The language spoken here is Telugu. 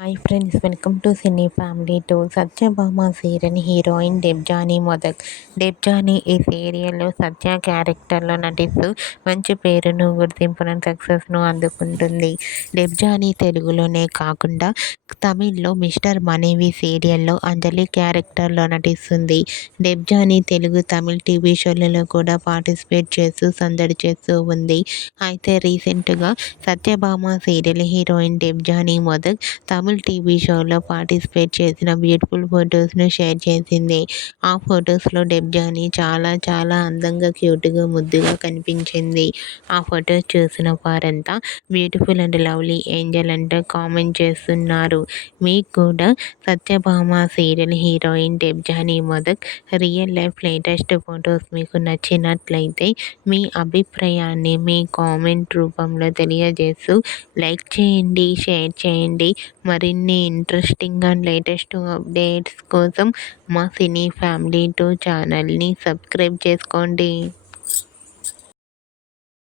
Hi friends, welcome to cine family two. Satyabhama serial heroine Debjani Modak. Debjani ఈ సీరియల్లో సత్య క్యారెక్టర్లో నటిస్తూ మంచి పేరును, గుర్తింపును, సక్సెస్ను అందుకుంటుంది. దెబ్జానీ తెలుగులోనే కాకుండా తమిళ్లో మిస్టర్ మనీవి సీరియల్లో అంజలి క్యారెక్టర్లో నటిస్తుంది. దెబ్జానీ తెలుగు, తమిళ్ టీవీ షోలలో కూడా పార్టిసిపేట్ చేస్తూ సందడి చేస్తూ ఉంది. అయితే రీసెంట్గా Satyabhama serial heroine Debjani Modak Tamil TV షోలో పార్టిసిపేట్ చేసిన బ్యూటిఫుల్ ఫొటోస్ను షేర్ చేసింది. ఆ ఫొటోస్లో దెబ్జానీ చాలా చాలా అందంగా, క్యూట్గా, ముద్దుగా కనిపించింది. ఆ ఫొటోస్ చూసిన వారంతా బ్యూటిఫుల్ అండ్ లవ్లీ ఏంజల్ అంటూ కామెంట్ చేస్తున్నారు. మీకు కూడా Satyabhama serial heroine Debjani Modak real life latest photos మీకు నచ్చినట్లయితే మీ అభిప్రాయాన్ని మీ కామెంట్ రూపంలో తెలియజేస్తూ లైక్ చేయండి, షేర్ చేయండి. మరిన్ని ఇంట్రెస్టింగ్ అండ్ లేటెస్ట్ అప్డేట్స్ కోసం మా సినీ ఫ్యామిలీ టూ ఛానల్ని సబ్స్క్రైబ్ చేసుకోండి.